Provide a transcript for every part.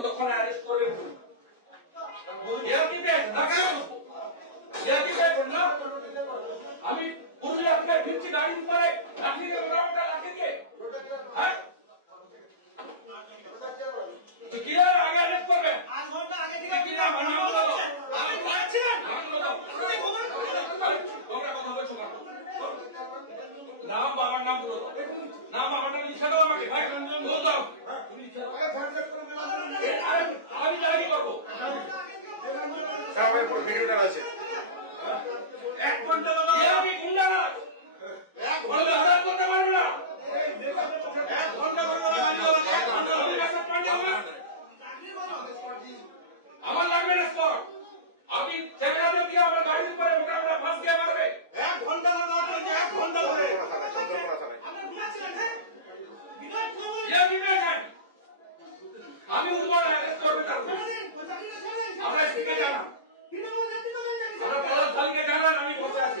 ততক্ষণ অ্যারেস্ট করে না না? আমি পুরুলিয়া থেকে ফিরছি গাড়ি উপরে। দিয়ে হ্যাঁ? কি আগে অ্যারেস্ট করবে আধ ঘণ্টা আগে থেকে কি না নাম। তোমরা কথা বলছো বাবার নাম বলো। তো। নাম বাবার নাম লিখে দাও আমাকে। ভাই বল দাও তুমি লিখে দাও। এ, আরে, আমি জানি করব পুরো ভিডিওটা আছে। এক ঘণ্টা দাদা আমি গুন্ডা না এক ঘণ্টা। করতে পারবে না। এক ঘণ্টা করে দাদা গাড়ি দাও এক ঘণ্টা আমি একটা পান্ডে হবে আমার লাগবে না স্পট আমি ক্যামেরা দিয়ে আমার গাড়ির উপরে মোটা মোটা ফাঁস দিয়ে মারবে। এক ঘণ্টা এক ঘণ্টা ধরে আপনি হ্যাঁ? বিরাট খবর ইয়া বিবেচন আমি করবে তার আমরা শিখে জানা আমরা বড় কালকে জানান আমি বসে আছি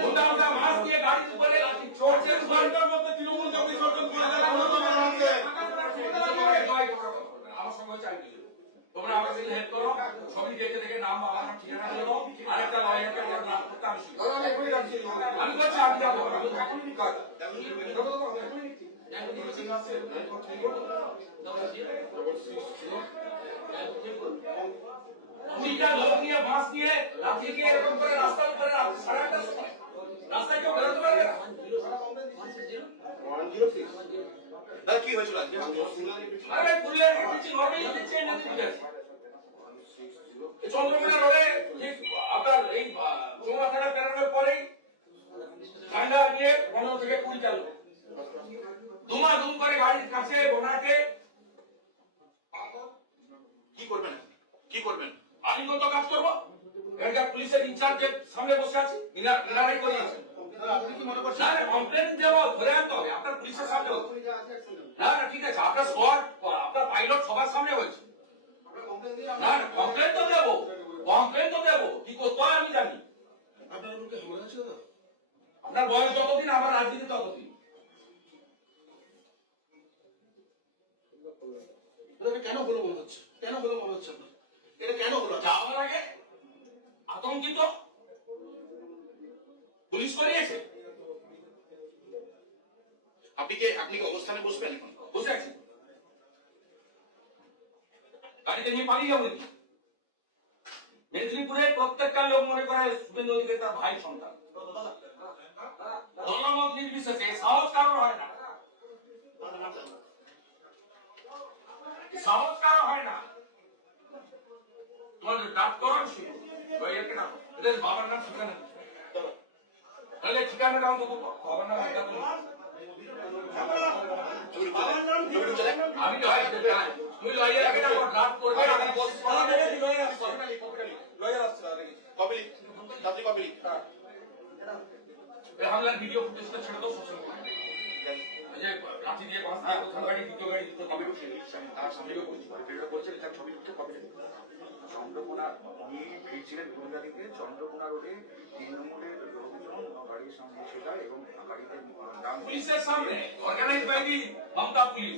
মোটা মোটা মাছ দিয়ে গাড়ির উপরে চড়ছে ঘণ্টার মধ্যে তৃণমূল যোগ বিসর্জন করে দেবে আমার সঙ্গে চাই দিল তোমরা আমার সাথে হেল্প করো সবই দেখে দেখে নাম আমার ঠিকানা দিয়ে দাও আরেকটা লয়ারকে নাম করতে আমি শিখব। আমি বলছি, আমি যাব আমি এখনই কাজ কুড়িটা লোক নিয়ে নিয়ে লাঠি দিয়ে এরকম করে রাস্তার উপরে সাড়ে আটটার সময়। রাস্তায় কেউ বেরোতে পারবে না। কি হয়েছিল আরে পুরুলিয়ার কিছু ঠিক চন্দ্রকোনা রোডে ঠিক আপনার এই চৌমা থানা পেরোনোর পরেই ঠান্ডা নিয়ে পনেরো থেকে কুড়ি চালু দুমা দুম করে গাড়ির কাছে ওনাকে কি করবেন কি করবেন আইনগত কাজ করব এখানকার পুলিশের ইনচার্জের সামনে বসে আছি ইনার ইনারাই করিয়েছেন আপনি কি মনে করছেন না না কমপ্লেন দেওয়া ধরে আনতে হবে আপনার পুলিশের সামনে হচ্ছে না না ঠিক আছে আপনার স্কোয়াড আপনার পাইলট সবার সামনে হয়েছে। না না কমপ্লেন তো দেবো কমপ্লেন তো দেবো কি করতে হয় আমি জানি। আপনার বয়স যতদিন আমার রাজনীতি ততদিন। কেন হলো মনে হচ্ছে? কেন হলো মনে হচ্ছে আপনি কি? আপনি কি অবস্থানে বসবেন এখন? বসে আছি। গাড়িতে নিয়ে পালিয়ে যাব নাকি? মেদিনীপুরের প্রত্যেকটা লোক মনে করে শুভেন্দু অধিকারী তার ভাই সন্তান। দলমত নির্বিশেষে, সাহস কারোর হয় না। সাহস কারও হয় না। তোমাদের ডাক করো এদের বাবার নাম ঠিকানা তাহলে ঠিকানা দাও তো বাবার নাম হামলার ভিডিও ফুটেজটা ছেড়ে দাও সোশ্যাল মিডিয়ায় এই যে দিয়ে বাঁশ দিয়ে প্রথম গাড়ি দ্বিতীয় গাড়ি কবে তার করছি ভিডিও ছবি উনি ফিরছিলেন পুরুলিয়া থেকে চন্দ্রকোনা রোডে তৃণমূলের লোকজন গাড়ির সামনে সেটা এবং গাড়িতে ডান পুলিশের সামনে organise by the Mamata police.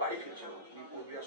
বাড়ি ফিরছিল। উনি পুরুলিয়া